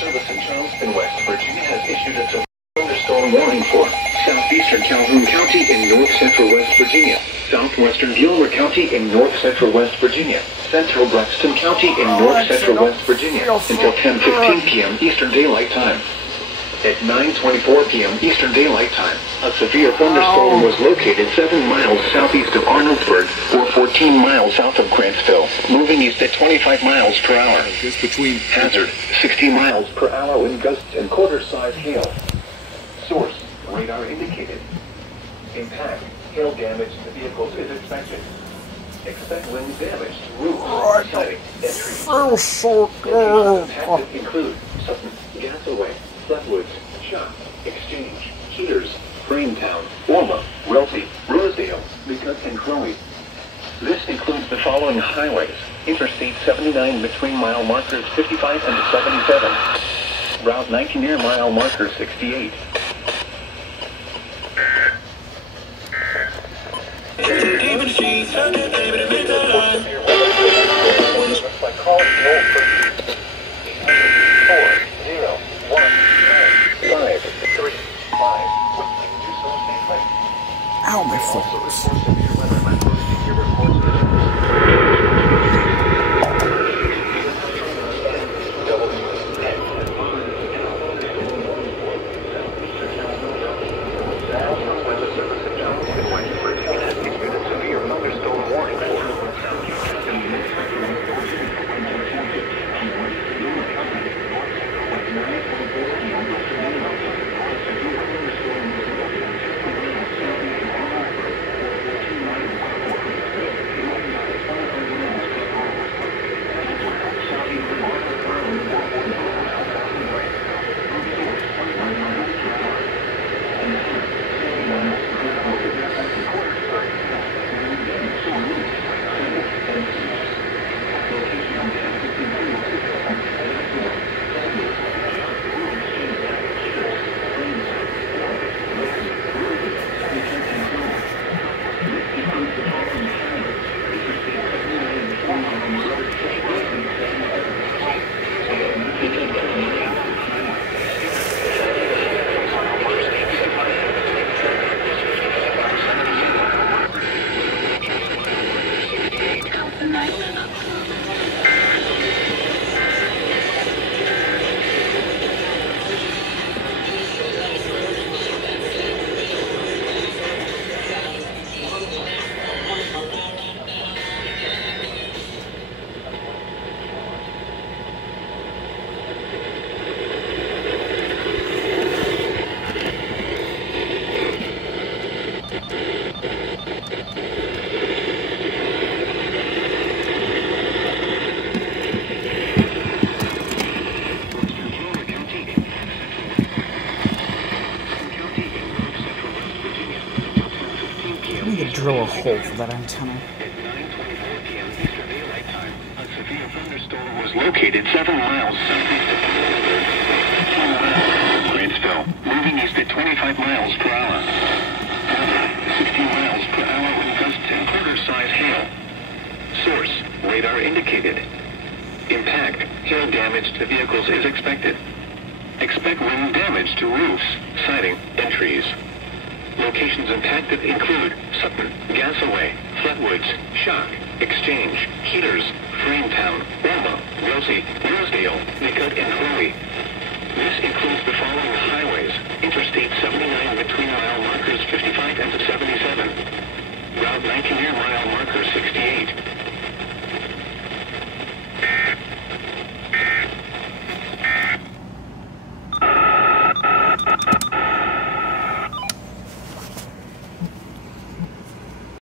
Service in Charleston, West Virginia has issued a thunderstorm warning for southeastern Calhoun County in north-central West Virginia, southwestern Gilmer County in north-central West Virginia, central Braxton County in north-central West Virginia until 10:15 p.m. Eastern Daylight Time. At 9:24 p.m. Eastern Daylight Time, a severe thunderstorm was located 7 miles southeast of Arnoldsburg or 14 miles south of Grantsville, moving east at 25 miles per hour. Hazard, 60 miles per hour wind gusts and quarter-size hail. Source, radar indicated. Impact, hail damage to vehicles is expected. Expect wind damage to roofs, siding, entries. Impacted include Sutton, Gasaway, Flatwoods, Shop, Exchange, Heaters, Frametown, Walma, Welty, Rosedale, McCut, and Crowley. This includes the following highways: Interstate 79 between mile markers 55 and 77, Route 19 near mile marker 68. By calling the old 800-401-535. Ow, my foot. Drill a hole for that antenna. At 9:24 p.m. Eastern Daylight Time, a severe thunderstorm was located 7 miles southeast of Grantsville, moving east at 25 miles per hour. 60 miles per hour wind gusts and quarter-size hail. Source, radar indicated. Impact, hail damage to vehicles is expected. Expect wind damage to roofs, siding, and trees. Locations impacted include Sutton, Gasaway, Flatwoods, Shock, Exchange, Heaters, Frametown, Walma, Welty, Rosedale, McCut, and Crowley. This includes the following highways: Interstate 79 between mile markers 55 and 77, Route 19 near mile marker 60.